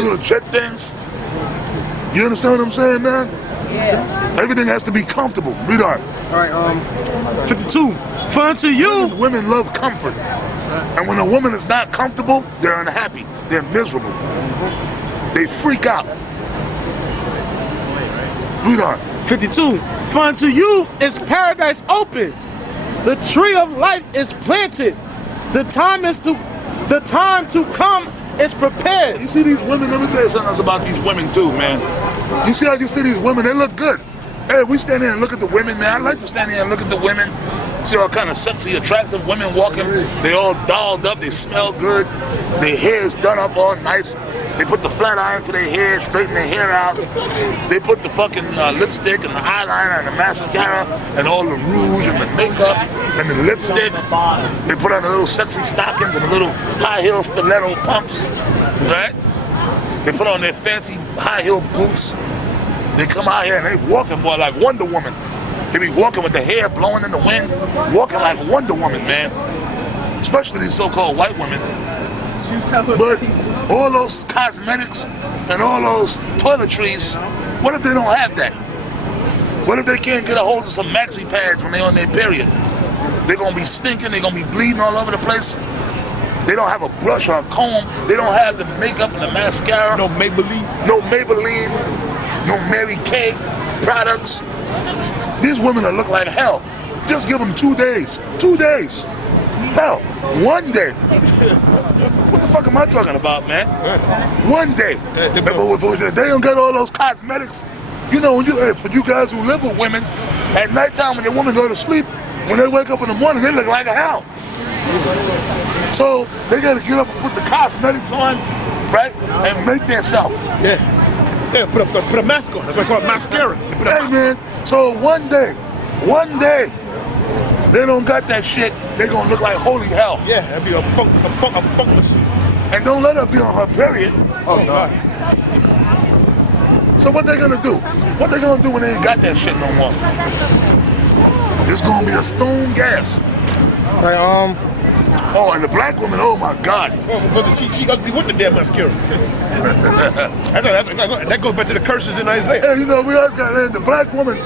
these little jet things. You understand what I'm saying, man? Yeah. Everything has to be comfortable. Read on. All right, 52. Fun to you. Women love comfort. And when a woman is not comfortable, they're unhappy. They're miserable. They freak out. Read on. 52. Fun to you is paradise open. The tree of life is planted. The time to come is prepared. You see these women, let me tell you something else about these women too, man. You see how you see these women, they look good. Hey, we stand here and look at the women, man. I like to stand here and look at the women. See all kind of sexy, attractive women walking. They all dolled up, they smell good. Their hair's done up all nice. They put the flat iron to their hair, straighten their hair out. They put the fucking lipstick and the eyeliner and the mascara and all the rouge and the makeup and the lipstick. They put on the little sexy stockings and the little high heel stiletto pumps, right? They put on their fancy high heel boots. They come out here and they walking, boy, like Wonder Woman. They be walking with the hair blowing in the wind, walking like Wonder Woman, man. Especially these so-called white women. But all those cosmetics and all those toiletries, what if they don't have that? What if they can't get a hold of some maxi pads when they're on their period? They're gonna be stinking, they're gonna be bleeding all over the place. They don't have a brush or a comb. They don't have the makeup and the mascara. No Maybelline. No Maybelline. No Mary Kay products. These women will look like hell. Just give them 2 days. 2 days. Hell, 1 day. What the fuck am I talking about, man? 1 day. If they don't get all those cosmetics, you know, for you guys who live with women, at nighttime when your women go to sleep, when they wake up in the morning, they look like a hell. So they gotta get up and put the cosmetics on, right, and make themselves. Yeah. Yeah, put a mask on. That's what I call it, mascara. Hey, man, so 1 day, they don't got that shit, they gonna look like holy hell. Yeah, that'd be a funkless. And don't let her be on her period. Oh, no. So what they gonna do? What they gonna do when they ain't got that shit no more? It's gonna be a stone gas. Right, Oh, and the black woman, oh my God. Well, she ugly with the damn mascara. that goes back to the curses in Isaiah. Hey, you know, we always got the black woman,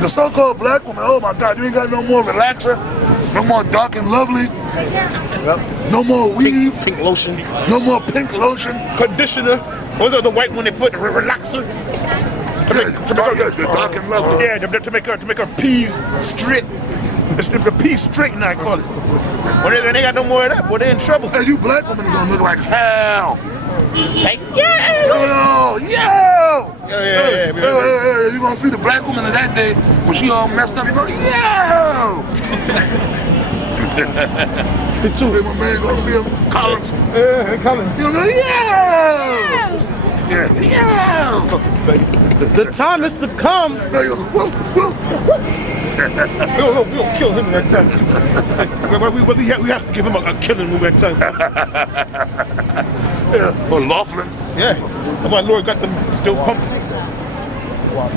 the so-called black woman, oh my God, you ain't got no more relaxer, no more dark and lovely, no more weave, pink lotion, no more pink lotion, conditioner. What's the white one they put, relaxer? The dark and lovely. Yeah, to make her peas straight. It's the peas straight, I call it. When they got no more of that, boy, they in trouble. Hey, you black women are gonna look like hell. Like, yeah. Yeah. You gonna see the black woman of that day when she all messed up. You go, yo. The two. My man gonna see him, Collins. Collins. You go, yo. Yeah. The time is to come. No, you go, whoa. We'll kill him that time. We have to give him a killing move that time. Yeah. Or Laughlin. Yeah. That's why Lord got them still pumping.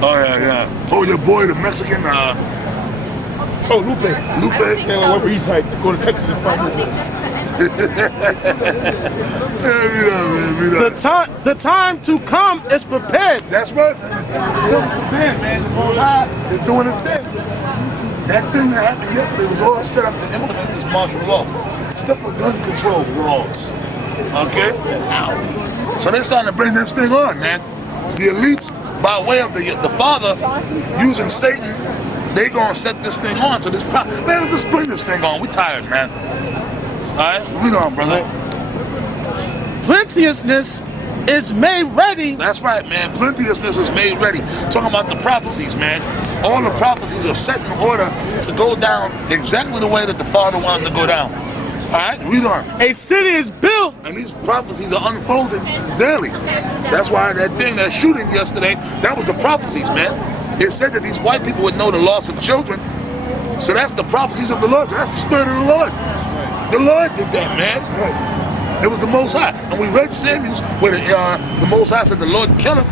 Oh, yeah. Oh, your boy, the Mexican. Oh, Lupe. Yeah, wherever he's like, go to Texas and find him. The time to come is prepared. That's right, man. The time to come is prepared, man. The Most High is doing his thing. That thing that happened yesterday was all set up to implement this martial law. Except for gun control laws. Okay? So they're starting to bring this thing on, man. The elites, by way of the father, using Satan, they gonna set this thing on. So man, let's just bring this thing on. We tired, man. Alright? Read on, brother. Plenteousness is made ready. That's right, man. Plenteousness is made ready. Talking about the prophecies, man. All the prophecies are set in order to go down exactly the way that the Father wanted to go down. Alright? Read on. A city is built. And these prophecies are unfolding daily. That's why that shooting yesterday, that was the prophecies, man. It said that these white people would know the loss of children. So that's the prophecies of the Lord. So that's the Spirit of the Lord. The Lord did that, man. It was the Most High. And we read Samuel's where the Most High said the Lord killeth.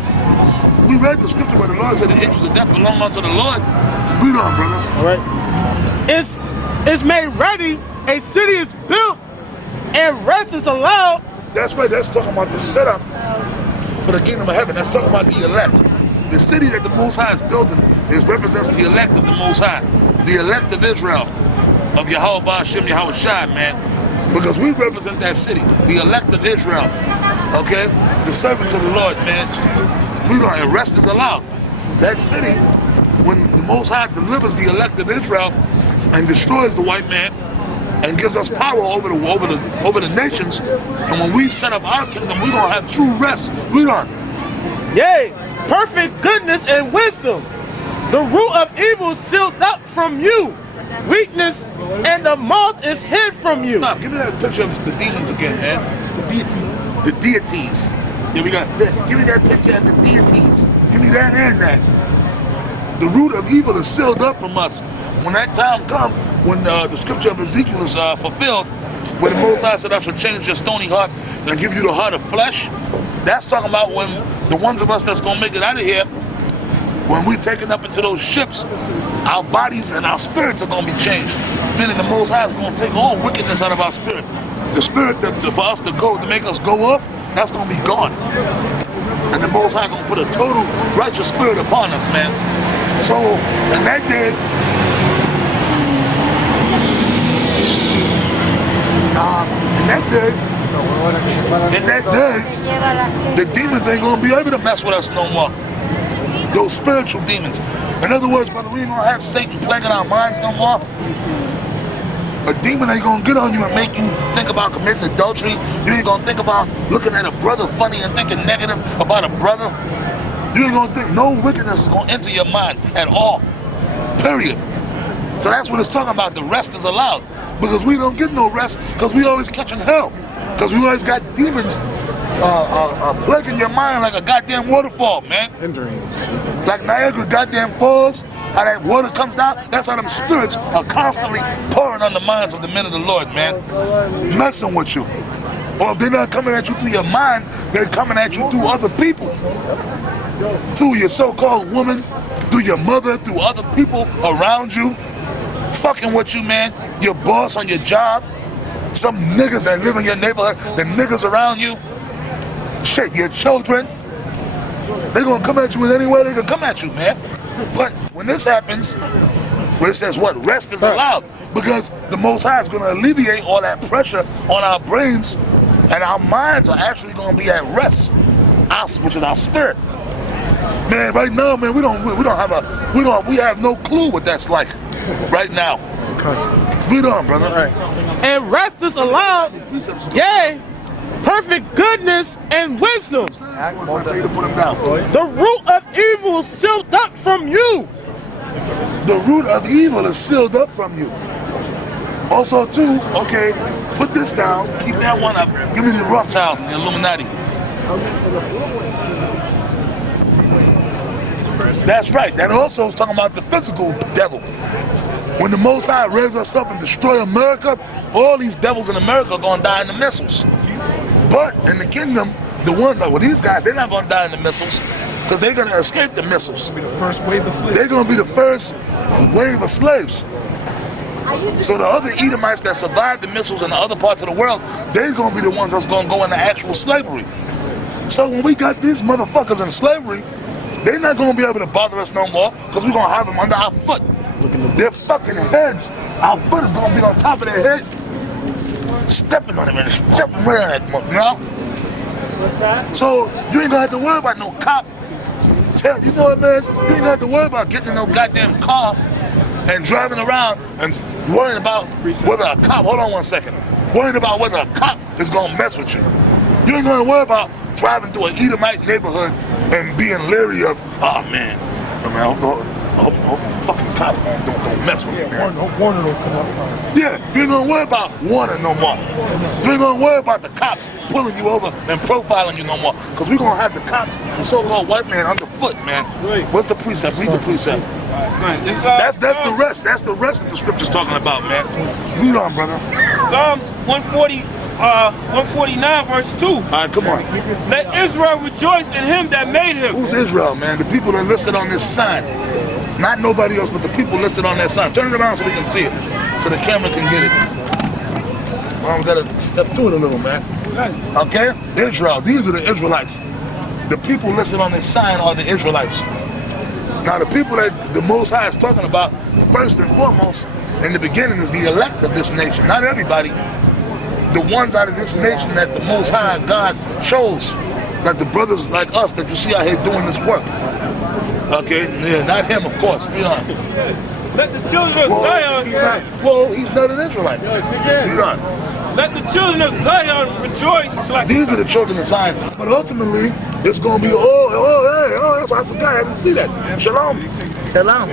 We read the scripture where the Lord said the angels of death belong unto the Lord. Read on, brother. All right. It's made ready. A city is built and rest is allowed. That's right. That's talking about the setup for the kingdom of heaven. That's talking about the elect. The city that the Most High is building represents the elect of the Most High. The elect of Israel, of Yahweh Hashem Yahweh Shai, man. Because we represent that city, the elect of Israel. Okay? The servants of the Lord, man. We don't, and rest is allowed. That city, when the Most High delivers the elect of Israel and destroys the white man and gives us power over the nations, and when we set up our kingdom, we're gonna have true rest. Read on. Yea, perfect goodness and wisdom. The root of evil sealed up from you. Weakness and the mouth is hid from you. Stop. Give me that picture of the demons again, man. The deities. Yeah, we got that. Give me that picture of the deities. Give me that and that. The root of evil is sealed up from us. When that time comes, when the scripture of Ezekiel is fulfilled, when the Most High said, I shall change your stony heart and give you the heart of flesh, that's talking about when the ones of us that's going to make it out of here, when we're taken up into those ships, our bodies and our spirits are going to be changed. Meaning the Most High is going to take all wickedness out of our spirit. The spirit that for us to go, to make us go off, that's going to be gone. And the Most High going to put a total righteous spirit upon us, man. So, in that day, the demons ain't going to be able to mess with us no more. Those spiritual demons. In other words, brother, we ain't going to have Satan plaguing our minds no more. A demon ain't going to get on you and make you think about committing adultery. You ain't going to think about looking at a brother funny and thinking negative about a brother. You ain't going to think no wickedness is going to enter your mind at all. Period. So that's what it's talking about. The rest is allowed. Because we don't get no rest because we always catching hell. Because we always got demons plaguing your mind like a goddamn waterfall, man. Like Niagara goddamn Falls, how that water comes down, that's how them spirits are constantly pouring on the minds of the men of the Lord, man. Messing with you. Or if they're not coming at you through your mind, they're coming at you through other people. Through your so-called woman, through your mother, through other people around you. Fucking with you, man. Your boss on your job. Some niggas that live in your neighborhood, the niggas around you. Shit, your children. They're gonna come at you in any way they can come at you, man. But when this happens, where it says what? Rest is allowed. Because the Most High is gonna alleviate all that pressure on our brains, and our minds are actually gonna be at rest. Us, which is our spirit. Man, right now, man, we have no clue what that's like. Right now. Read on, brother. Right. And rest is allowed, yea, perfect goodness and wisdom. The root of evil sealed up from you. The root of evil is sealed up from you. Also, too, okay, put this down, keep that one up. Give me the Rawchaa and the Illuminati. That's right. That also is talking about the physical devil. When the Most High raise us up and destroy America, all these devils in America are going to die in the missiles. But in the kingdom, the one, well, these guys, they're not going to die in the missiles because they're going to escape the missiles. They're going to be the first wave of slaves. So the other Edomites that survived the missiles in the other parts of the world, they're going to be the ones that's going to go into actual slavery. So when we got these motherfuckers in slavery, they're not going to be able to bother us no more because we're going to have them under our foot. Their fucking heads, our foot is going to be on top of their head, stepping on them and stepping right on that, you know? So you ain't going to have to worry about no cop. You know what, man? You ain't going to have to worry about getting in no goddamn car and driving around and worrying about whether a cop, hold on one second, worrying about whether a cop is going to mess with you. You ain't going to worry about driving through an Edomite neighborhood and being leery of, oh man, I hope fucking cops don't mess with me, man. Yeah, you ain't gonna worry about warning no more. You ain't gonna worry about the cops pulling you over and profiling you no more. Because we're gonna have the cops, the so-called white man, underfoot, man. What's the precept? Read the precept. That's the rest. That's the rest that the scripture's talking about, man. Read on, brother. Psalms 149 verse 2. All right, come on. Let Israel rejoice in him that made him. Who's Israel, man? The people that are listed on this sign. Not nobody else, but the people listed on that sign. Turn it around so we can see it. So the camera can get it. Well, we gotta step to it a little, man. Okay? Israel. These are the Israelites. The people listed on this sign are the Israelites. Now the people that the Most High is talking about, first and foremost, in the beginning is the elect of this nation. Not everybody. The ones out of this nation that the Most High God chose. Like the brothers like us that you see out here doing this work. Okay? Yeah, not him, of course. Be honest. Let the children of Zion. He's not an Israelite. Be honest. Let the children of Zion rejoice. These are the children of Zion. But ultimately, it's going to be, that's why I forgot. I didn't see that. Shalom. Shalom.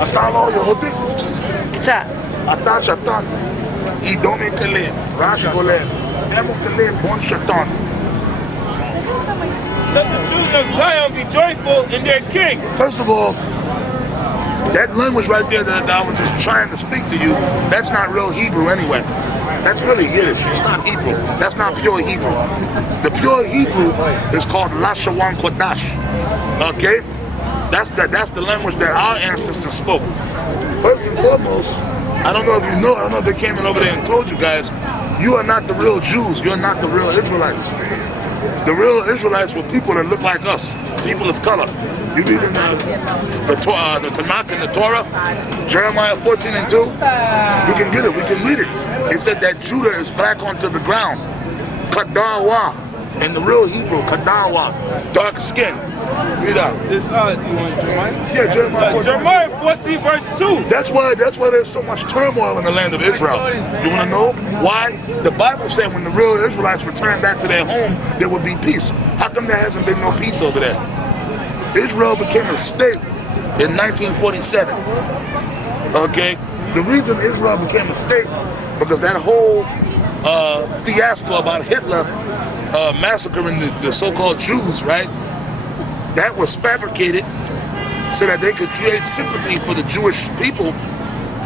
Atan lo Yehudi. קצת. Atan Shatan. Idomi Kaleb. Rashi Goleb. Emo Kaleb Bon Shatan. Let the children of Zion be joyful in their king. First of all, that language right there that I was just trying to speak to you, that's not real Hebrew anyway. That's really Yiddish. It's not Hebrew. That's not pure Hebrew. The pure Hebrew is called Lashawan Kodash. Okay? That's the language that our ancestors spoke. First and foremost, I don't know if you know, I don't know if they came in over there and told you guys, you are not the real Jews. You're not the real Israelites. The real Israelites were people that look like us, people of color. You read in the Tanakh and the Torah, Jeremiah 14 and 2, we can get it, we can read it. It said that Judah is black onto the ground, Kadawa, in the real Hebrew, Kadawa, dark skin. Read that. This, you want Jeremiah? Yeah, Jeremiah 14. Jeremiah 14 verse 2. That's why there's so much turmoil in the land of Israel. You want to know why? The Bible said when the real Israelites return back to their home, there would be peace. How come there hasn't been no peace over there? Israel became a state in 1947. Okay? The reason Israel became a state, because that whole fiasco about Hitler massacring the so-called Jews, right? That was fabricated so that they could create sympathy for the Jewish people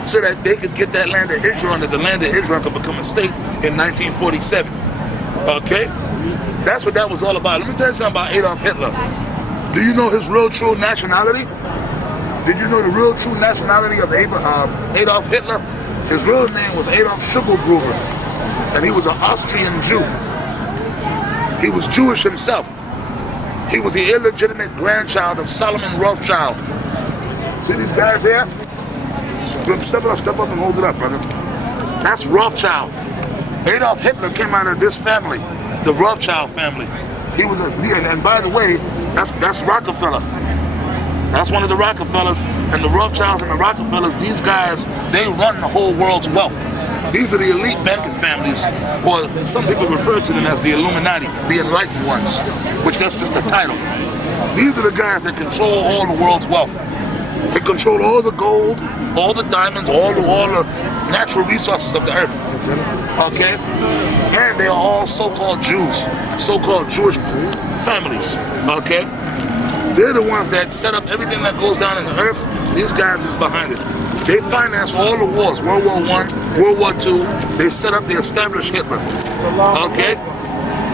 so that they could get that land of Israel and that the land of Israel could become a state in 1947. Okay? That's what that was all about. Let me tell you something about Adolf Hitler. Do you know his real true nationality? Did you know the real true nationality of Adolf Hitler? His real name was Adolf Sugargruber, and he was an Austrian Jew. He was Jewish himself. He was the illegitimate grandchild of Solomon Rawchaa. See these guys here? Step up and hold it up, brother. That's Rawchaa. Adolf Hitler came out of this family, the Rawchaa family. He was and by the way, that's Rockefeller. That's one of the Rockefellers, and the Rothschilds and the Rockefellers, these guys, they run the whole world's wealth. These are the elite banking families, or some people refer to them as the Illuminati, the enlightened ones, which that's just a title. These are the guys that control all the world's wealth. They control all the gold, all the diamonds, all the natural resources of the earth. Okay? And they are all so-called Jews, so-called Jewish families. Okay? They're the ones that set up everything that goes down in the earth. These guys is behind it. They financed all the wars, World War I, World War II. They set up, they established Hitler. Okay?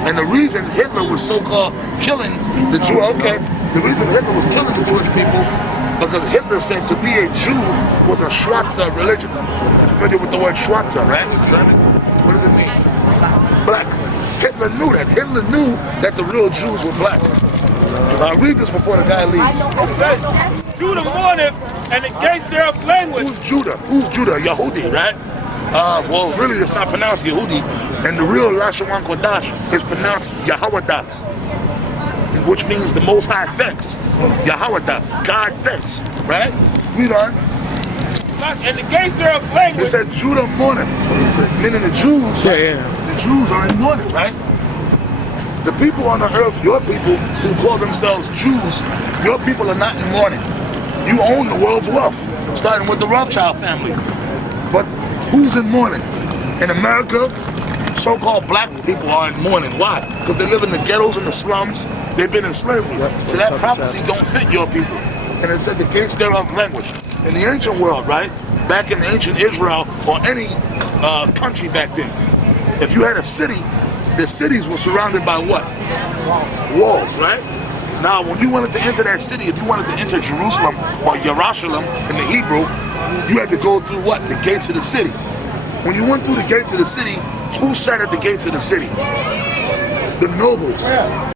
And the reason Hitler was so-called killing the Jew, the reason Hitler was killing the Jewish people, because Hitler said to be a Jew was a Schwarzer religion. You're familiar with the word Schwarzer, right? What does it mean? Black. Hitler knew that. Hitler knew that the real Jews were black. I'll read this before the guy leaves. It says, Judah mourneth, and against their language. Who's Judah? Who's Judah? Yehudi, right? Well, really, it's not pronounced Yehudi. And the real Lashawan Kodash is pronounced Yahwadah, which means the Most High thanks. Yahwadah, God thanks, right? Read on. And against their language. It said Judah mourneth, meaning the Jews. The Jews are in mourning, right? The people on the earth, your people who call themselves Jews, your people are not in mourning. You own the world's wealth, starting with the Rothschild family. But who's in mourning? In America, so-called black people are in mourning. Why? Because they live in the ghettos and the slums. They've been in slavery. So that prophecy don't fit your people. And it said the gates thereof language. In the ancient world, right? Back in ancient Israel or any country back then, if you had a city, the cities were surrounded by what? Walls, right? Now, when you wanted to enter that city, if you wanted to enter Jerusalem or Yerushalayim in the Hebrew, you had to go through what? The gates of the city. When you went through the gates of the city, who sat at the gates of the city? The nobles.